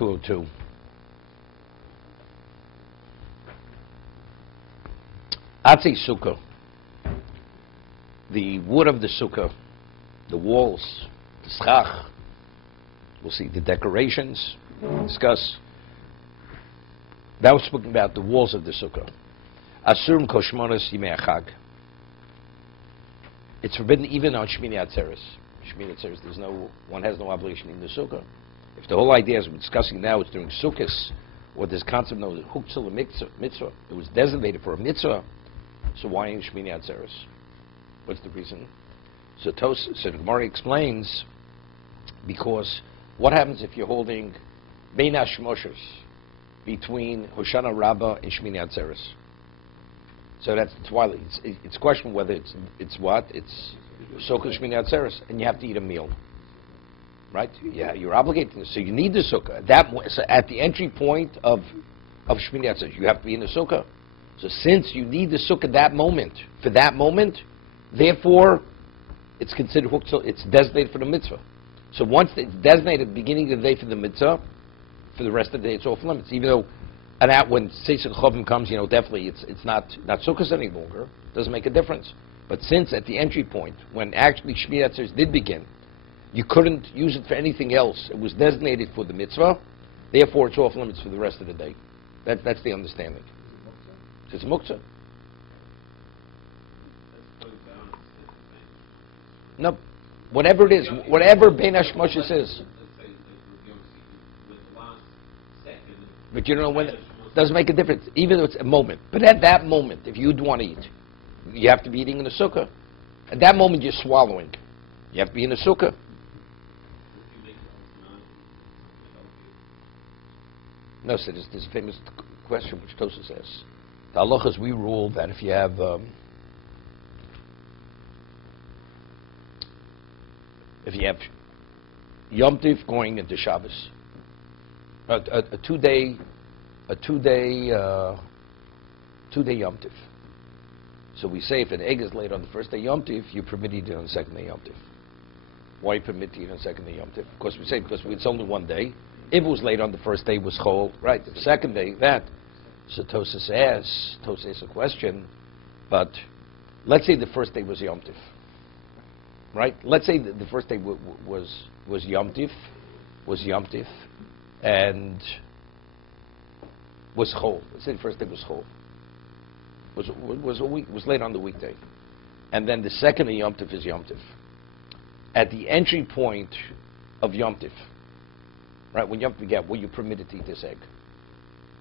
202. Atzi Sukkah. The wood of the Sukkah, the walls, the schach. We'll see the decorations. Discuss. That was spoken about the walls of the Sukkah. Asurim koshmonos yimei achag. It's forbidden even on Shmini Atzeres. Shmini Atzeres, one has no obligation in the Sukkah. If the whole idea, as we're discussing now, is during Sukkos, or this concept of Huktzal mitzvah, it was designated for a mitzvah, so why in Shmini Atzeres? What's the reason? So the Gemara explains, because what happens if you're holding Bein HaShmoshes between Hoshana Rabbah and Shmini Atzeres? So that's the twilight. It's a question whether it's what? It's Sukkah Shmini Atzeres, and you have to eat a meal. Right? Yeah, you're obligated to. So you need the Sukkah. So at the entry point of Shmini Atzeres, you have to be in the Sukkah. So since you need the Sukkah for that moment, therefore, it's considered Huktzal, it's designated for the mitzvah. So once it's designated at the beginning of the day for the mitzvah, for the rest of the day it's off limits. Even though, when Seisach Chovim comes, definitely it's not Sukkahs any longer. It doesn't make a difference. But since at the entry point, when actually Shmini Atzeres did begin, you couldn't use it for anything else. It was designated for the mitzvah, therefore it's off limits for the rest of the day. That's the understanding. So it's muktzah. No, whatever it is, whatever Bein HaShmoshes is. But you don't know when. It doesn't make a difference, even though it's a moment. But at that moment, if you'd want to eat, you have to be eating in the sukkah. At that moment, you're swallowing. You have to be in the sukkah. No, so there's this famous question which Tosa says. The halachas, we rule that if you have Yom Tiv going into Shabbos, a two-day Yom Tiv. So we say if an egg is laid on the first day Yom Tiv, you permit it on the second day Yom Tiv. Why you permit it on the second day Yom Tiv? Of course, we say because it's only one day. If it was laid on the first day, it was chol, right? The second day, that. So Tosas asks a question, but let's say the first day was Yom Tiv, right? Let's say the first day was Yom Tiv, and was chol. Let's say the first day was chol. Was laid on the weekday, and then the second day Yom Tiv is Yom Tiv. At the entry point of Yom Tiv, right, when Yom Tiv began, were you permitted to eat this egg?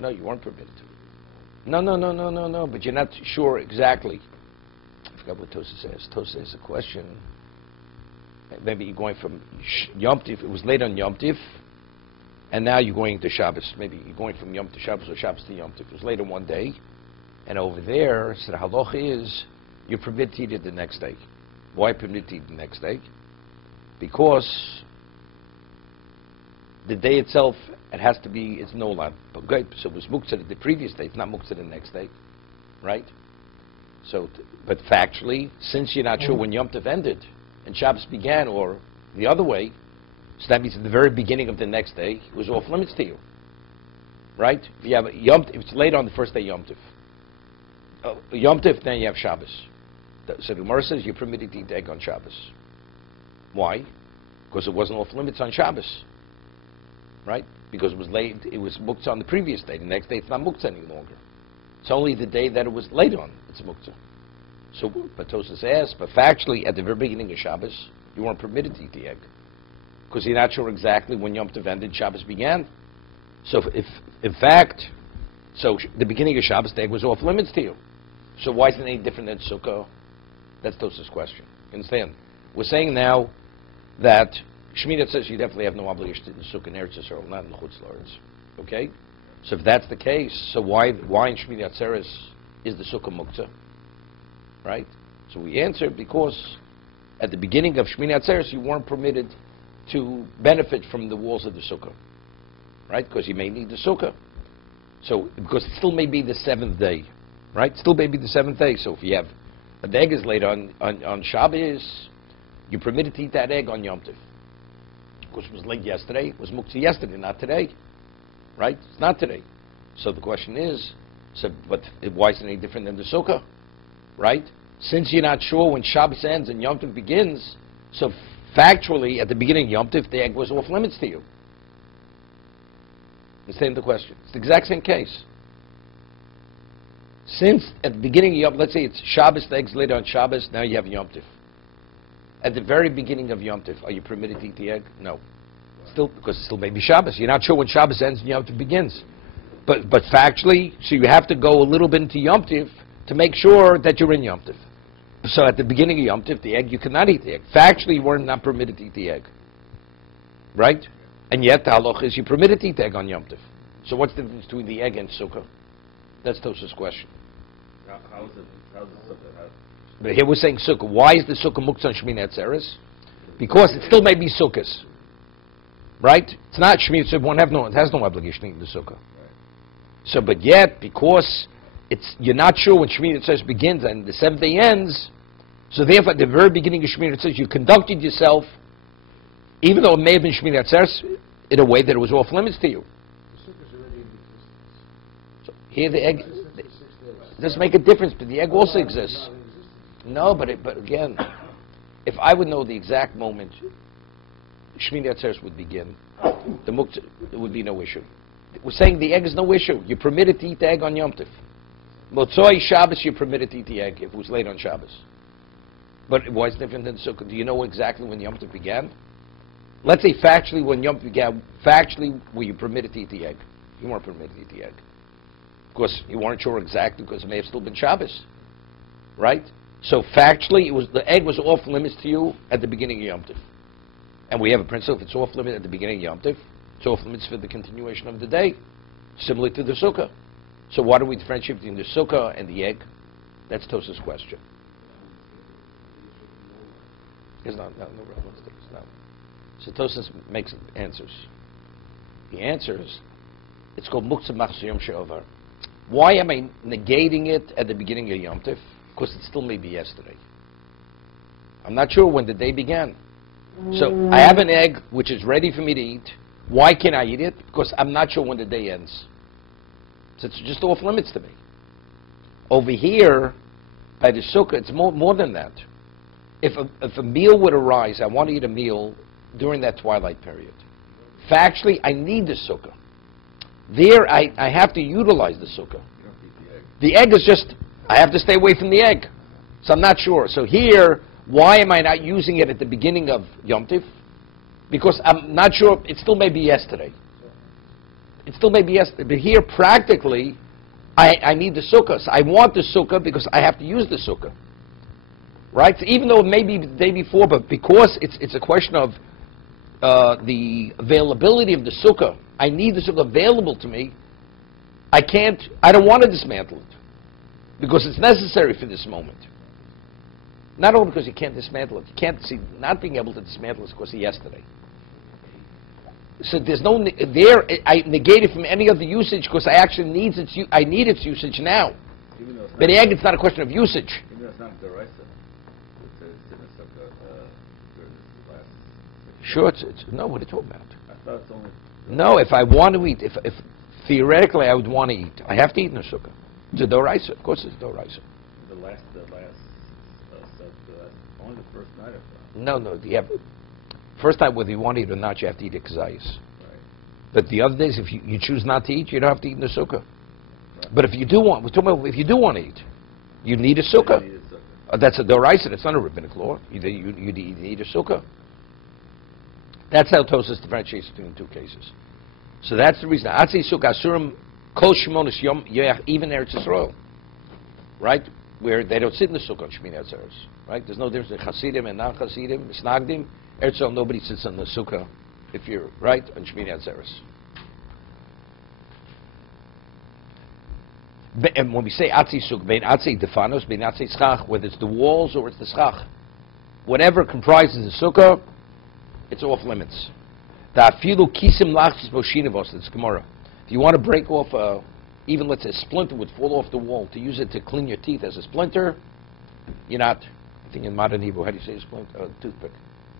No, you weren't permitted to. No, but you're not sure exactly. I forgot what Tosa says. Tosa says a question. Maybe you're going from Yom Tiv, it was late on Yom Tiv, and now you're going to Shabbos. Maybe you're going from Yom to Shabbos or Shabbos to Yom Tiv. It was later one day, and over there, so the halacha is, you're permitted to eat it the next day. Why permitted to eat the next day? Because the day itself, it has to be, it's no lab. But good, so it was muktzah the previous day, it's not muktzah the next day, right? So, but factually, since you're not sure when Yom Tov ended and Shabbos began, or the other way, so that means at the very beginning of the next day, it was off limits to you, right? If you have Yom Tov, if it's late on the first day Yom Tov, Yom Tov, then you have Shabbos. So the Gemara says you're permitted to eat egg on Shabbos. Why? Because it wasn't off limits on Shabbos. Right? Because it was late, it was muktzah on the previous day. The next day it's not muktzah any longer. It's only the day that it was late on, it's muktzah. So, but Tosas asks, but factually, at the very beginning of Shabbos, you weren't permitted to eat the egg. Because you're not sure exactly when Yom Tov ended, Shabbos began. So if, in fact, the beginning of Shabbos, the egg was off limits to you. So why is it any different than Sukkah? That's Tosas' question. You understand? We're saying now that Shmini says you definitely have no obligation to the Sukkah in Eretz Yisrael, not in the Chutz La'aretz. Okay? So if that's the case, so why in Shmini Atzeres is the Sukkah Muktzah? Right? So we answer because at the beginning of Shmini Atzeres you weren't permitted to benefit from the walls of the Sukkah. Right? Because you may need the Sukkah. So, because it still may be the seventh day. Right? Still may be the seventh day. So if you have, the egg is laid on Shabbos, you're permitted to eat that egg on Yom Tov. Because it was late yesterday, it was muktzah yesterday, not today. right? It's not today. So the question is, but why is it any different than the Sukkah, right? Since you're not sure when Shabbos ends and Yom Tov begins, so factually, at the beginning of Yom Tov, the egg was off limits to you. Understand the question? It's the exact same case. Since at the beginning of Yom, let's say it's Shabbos, the egg's laid on Shabbos, now you have Yom Tov. At the very beginning of Yom Tov, are you permitted to eat the egg? No. Still, because it still may be Shabbos. You're not sure when Shabbos ends and Yom Tov begins. But factually, so you have to go a little bit into Yom Tov to make sure that you're in Yom Tov. So at the beginning of Yom Tov, the egg, you cannot eat the egg. Factually, you were not permitted to eat the egg. Right? And yet, the halach is you're permitted to eat the egg on Yom Tov. So what's the difference between the egg and Sukkah? That's Tosha's question. How's the Sukkah? But here we're saying Sukkah. Why is the Sukkah muktzah on Shmini Atzeres? Because it still may be Sukkahs. Right? It's not Shmini Atzeres. It has no obligation to eat the Sukkah. Right. So, but yet, because you're not sure when Shmini Atzeres begins and the seventh day ends, so therefore at the very beginning of Shmini Atzeres, you conducted yourself, even though it may have been Shmini Atzeres, in a way that it was off limits to you. The Sukkah's already in existence. So here the egg, it doesn't make a difference, but the egg also exists. No, but again, if I would know the exact moment Shmini Atzeres would begin, the muktzah, there would be no issue. We're saying the egg is no issue. You're permitted to eat the egg on Yom Tov. Motzoi Shabbos, you're permitted to eat the egg if it was late on Shabbos. But why is it different than Sukkah? Do you know exactly when Yom Tov began? Let's say factually when Yom Tov began, factually were you permitted to eat the egg? You weren't permitted to eat the egg. Of course, you weren't sure exactly because it may have still been Shabbos. Right? So factually, the egg was off limits to you at the beginning of Yom Tov. And we have a principle, if it's off limits at the beginning of Yom Tov, it's off limits for the continuation of the day, similar to the Sukkah. So why do we differentiate between the Sukkah and the egg? That's Tosha's question. There's no relevance to this, no. So Tosha makes answers. The answer is, it's called Muktzah Machzor Yom She'ovar. Why am I negating it at the beginning of Yom Tov? Because it still may be yesterday. I'm not sure when the day began. So I have an egg which is ready for me to eat. Why can't I eat it? Because I'm not sure when the day ends. So it's just off limits to me. Over here, by the Sukkah, it's more than that. If a meal would arise, I want to eat a meal during that twilight period. Factually, I need the Sukkah. There, I have to utilize the Sukkah. You don't eat the egg. The egg is just, I have to stay away from the egg. So I'm not sure. So here, why am I not using it at the beginning of Yom Tov? Because I'm not sure, it still may be yesterday. It still may be yesterday. But here, practically, I need the Sukkah. So I want the Sukkah because I have to use the Sukkah. Right? So even though it may be the day before, but because it's a question of the availability of the Sukkah, I need the Sukkah available to me. I don't want to dismantle it. Because it's necessary for this moment. Not only because you can't dismantle it. You can't see, not being able to dismantle it because of yesterday. So there's no, I negate it from any other usage because I actually need its usage now. But the egg, it's not a question of usage. Even though it's not Doraisa. It's in the Sukkah during the last. Sure, no, what are you talking about? I thought it's only. No, if I want to eat, if theoretically I would want to eat, I have to eat in the Sukkah. It's a Doraisa. Of course it's a Doraisa. Only the first night of that. No, first time whether you want to eat or not, you have to eat it kazayis. Right. But the other days, if you choose not to eat, you don't have to eat in the Sukkah. Right. But if you do want, we're talking about if you do want to eat, you need a Sukkah. You need a Sukkah. That's a Doraisa, that's not a rabbinic law. You need a Sukkah. That's how Tosas differentiates between the two cases. So that's the reason. Atzei Sukkah Asurim Kol Shmonis Yom Yoyach, even Eretz Yisrael. Right? Where they don't sit in the Sukkah on Shmini Atzeres. Right? There's no difference in Hasidim and non-Hasidim, Misnagdim. Eretz Yisrael, nobody sits in the Sukkah, if you're right, on Shmini Atzeres. And when we say Atzi Sukkah, Bein Atzi Defanos, Bein Atzi Schach, whether it's the walls or it's the Schach, whatever comprises the Sukkah, it's off limits. Ta'afilu kisim lachis boshinavos, it's Gemara. If you want to break off even let's say a splinter would fall off the wall, to use it to clean your teeth as a splinter, you're not, I think in modern Hebrew, how do you say a splinter? Toothpick.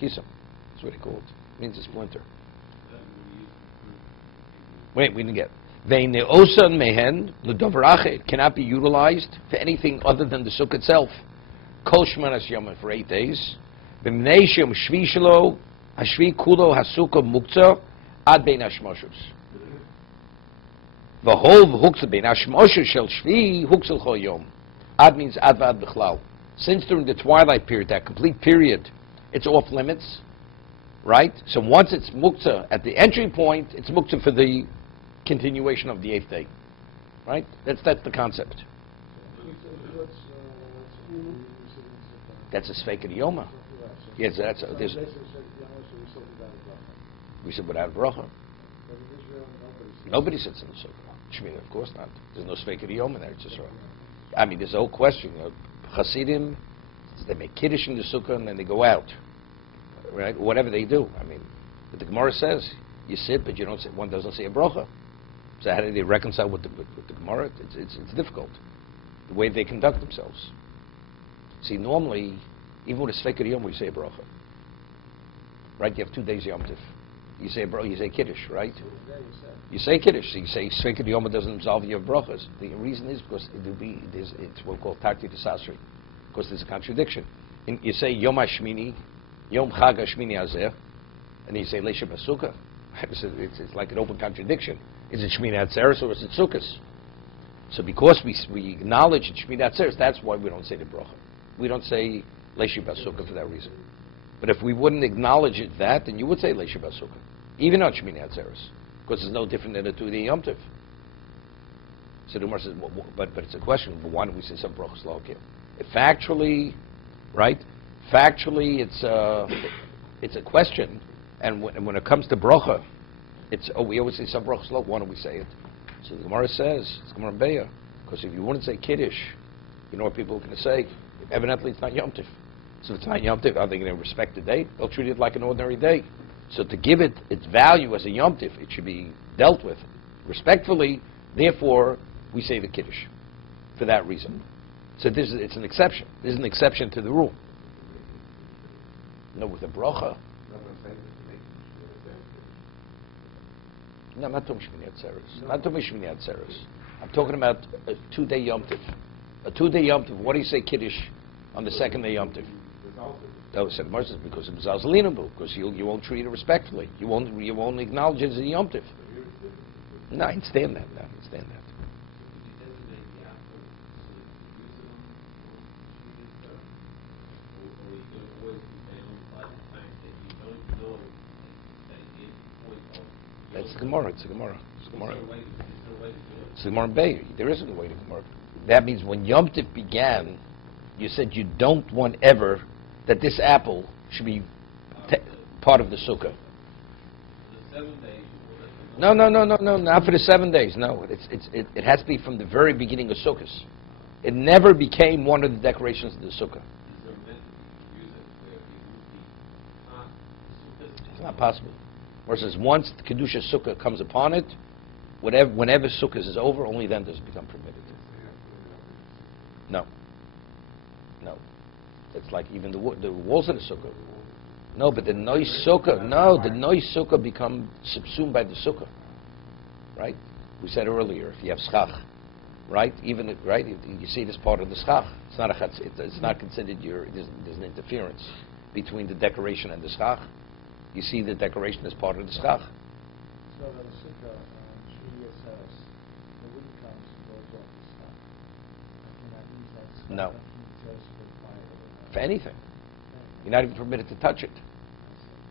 Kisim. That's what they call it. It means a splinter. Wait, we didn't get. Ve'ne'osan mehen l'dover acher. It cannot be utilized for anything other than the sukkah itself. Kol shmanas yomim for 8 days. V'mnei shem shvi shelo hashvi kulo hasukkah muktzah ad bein hashmoshus. V'hol v'huktzah bein hashmoshus shel shvi huktzah chol yom. Ad means ad v'ad b'chlal. Since during the twilight period, that complete period, it's off limits, right? So once it's muktzah at the entry point, it's muktzah for the continuation of the 8th day, right? That's the concept. That's a Sfeika Yoma. Yes, that's there's. We said without bracha. Nobody sits in the sukkah. Shmini, of course not. There's no Sfeika Yoma there. It's just wrong. I mean, there's a whole question. Hasidim, they make kiddush in the sukkah and then they go out, right? Whatever they do. I mean, but the Gemara says you sit, but you don't say. One doesn't say a bracha. So how do they reconcile with the Gemara? It's difficult. The way they conduct themselves. See, normally, even with a Sfeika Yom, we say a bracha. Right? You have 2 days Yom Tif. You say a bracha, you say Kiddush, right? You say Kiddush. So you say Sfeika Yom doesn't absolve you of brachas. The reason is because it's what we call Takti T'Sasri. Because there's a contradiction. You say Yom HaShmini, Yom Chag HaShmini Hazeh, and you say Leisha B'Sukkah. It's like an open contradiction. Is it Shmini Atzeres or is it Sukkos? So because we acknowledge it's Shmini Atzeres, that's why we don't say the bracha. We don't say Leisha B'Sukkah for that reason. But if we wouldn't acknowledge it that, then you would say Leisha B'Sukkah, even on Shmini Atzeres, because it's no different than a 2-day Yom Tov. So the Gemara says, but it's a question. Why don't we say some brachas lo'akim? Factually, right? Factually, it's a question, and when it comes to bracha, we always say some brachas lo'akim. Why don't we say it? So the Gemara says, it's Gemara Beya, because if you wouldn't say Kiddush, you know what people are going to say? Evidently, it's not Yom Tov. So if it's not Yom Tov, are they going to respect the day? They'll treat it like an ordinary day. So to give it its value as a Yom Tov, it should be dealt with respectfully. Therefore, we say the Kiddush for that reason. So it's an exception. This is an exception to the rule. No, with a bracha. No, I'm not talking Shmini Atzeres. Not talking Shmini Atzeres. I'm talking about a 2-day Yom Tov. A 2-day Yom Tov. What do you say Kiddush on the 2nd day Yom Tov? No, it said Moses because it was Alzalinabu, because you won't treat it respectfully. You won't acknowledge it as a Yom Tov. No, I understand that. No, I understand that. That's the Gemara. It's the Gemara. It's the Gemara. It's the Gemara Bay. There isn't a way to Gemara. That means when Yom Tov began, you said you don't want ever that this apple should be part of the sukkah. No, not for the 7 days. No, it has to be from the very beginning of Sukkos. It never became one of the decorations of the sukkah. It's not possible. Versus once the Kedusha Sukkah comes upon it, whenever Sukkah is over, only then does it become permitted. No. It's like even the walls of the Sukkah. No, but the noise Sukkah become subsumed by the Sukkah. Right? We said earlier, if you have schach, right? You see it as part of the schach. It's not it's not considered there's an interference between the decoration and the schach. You see the decoration as part of the schach. So that a sukkah and Shmini Atzeres, the wood comes and goes off the schach. I cannot use that schach. No. For for anything. You're not even permitted to touch it.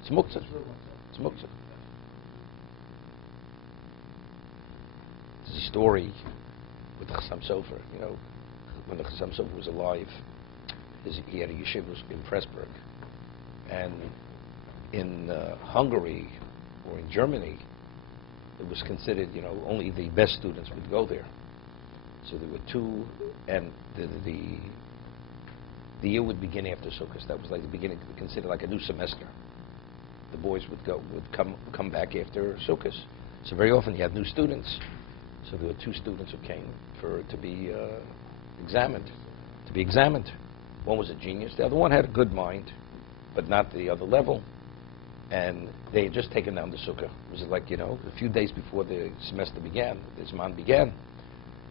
It's muktzah. It's muktzah. There's a story with the Chassam Sofer. You know, when the Chassam Sofer was alive, he had a yeshiva in Pressburg. And in Hungary or in Germany, it was considered, only the best students would go there. So there were two, and the year would begin after Sukkot. That was like the beginning, considered like a new semester. The boys would come back after Sukkot. So very often you had new students. So there were two students who came to be examined. One was a genius. The other one had a good mind, but not the other level. And they had just taken down the sukkah. It was like, a few days before the semester began, the Zman began.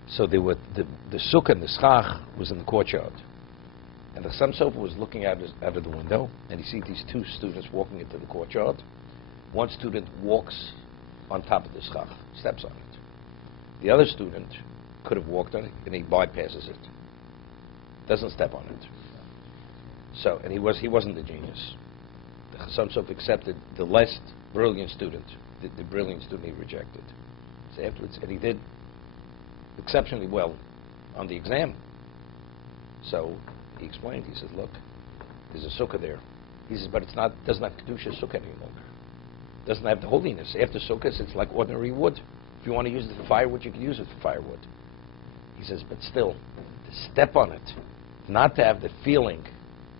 So they were, the sukkah and the schach was in the courtyard. And the Chassam Sofer was looking out of the window, and he sees these two students walking into the courtyard. One student walks on top of the schach, steps on it. The other student could have walked on it, and he bypasses it. Doesn't step on it. So, and he wasn't the genius. The Chassam Sofer accepted the less brilliant student. The brilliant student he rejected. So afterwards, and he did exceptionally well on the exam. So he explained, he says, look, there's a sukkah there. He says, but doesn't have Kedusha sukkah any longer. Doesn't have the holiness. After sukkahs, it's like ordinary wood. If you want to use it for firewood, you can use it for firewood. He says, but still, to step on it, not to have the feeling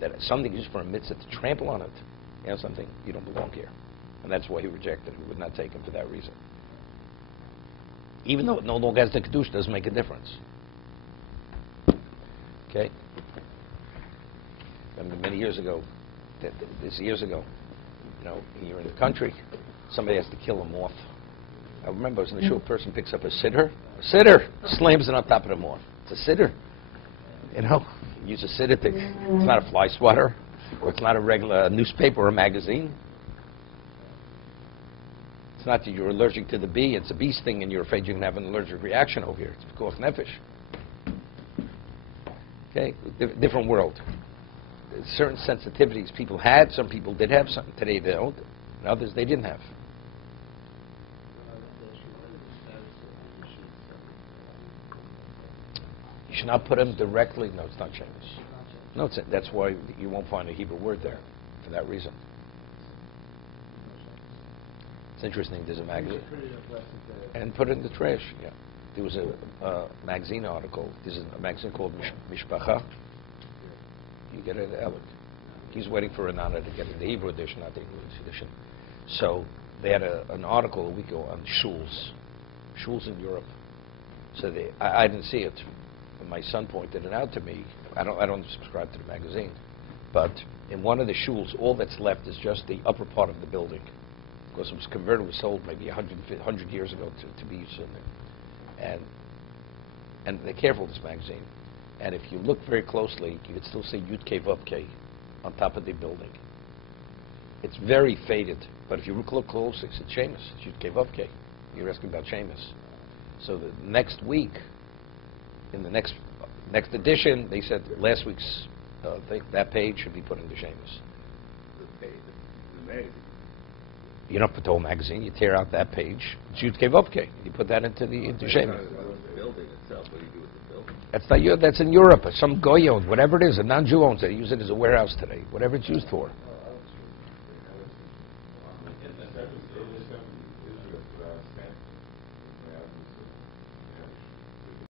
that something used for a mitzvah, to trample on it, something, you don't belong here. And that's why he rejected it. He would not take him for that reason. Even though it no longer has the Kedusha, doesn't make a difference. Okay? I remember many years ago, here in the country, somebody has to kill a moth. I remember I was in the show, a person picks up a siddur, slams it on top of the moth. It's a siddur. Use a siddur thing. It's not a fly swatter, or it's not a regular newspaper or a magazine. It's not that you're allergic to the bee, it's a bee sting and you're afraid you're going to have an allergic reaction over here. It's because nefesh. Okay? Different world. There's certain sensitivities people had, some people did have, some today they don't, and others they didn't have. You should not put them directly. No, it's not Shemus. No, that's why you won't find a Hebrew word there, for that reason. It's interesting, there's a magazine. And put it in the trash, yeah. There was a magazine article. There's a magazine called Mishpacha. You get it, Alec. He's waiting for Anana to get in the Hebrew edition, not the English edition. So they had an article a week ago on shuls in Europe. So I didn't see it. My son pointed it out to me. I don't subscribe to the magazine, but in one of the shuls, all that's left is just the upper part of the building, because it was converted, was sold maybe 100 years ago to be used in there. And they're careful with this magazine. And if you look very closely, you could still see Yud Kei Vav Kei on top of the building. It's very faded, but if you look closely, it's Shemus. It's Yud Kei Vav Kei. You're asking about Shemus. So the next week, in the next edition, they said last week's that page should be put into Shemus. The magazine. You don't put the whole magazine. You tear out that page. It's Yud Kei Vav Kei. You put that into Shemus. The building itself. What do you do with the building? That's not you. That's in Europe. Some goy owns, whatever it is. A non-Jew owns it. They use it as a warehouse today. Whatever it's used for.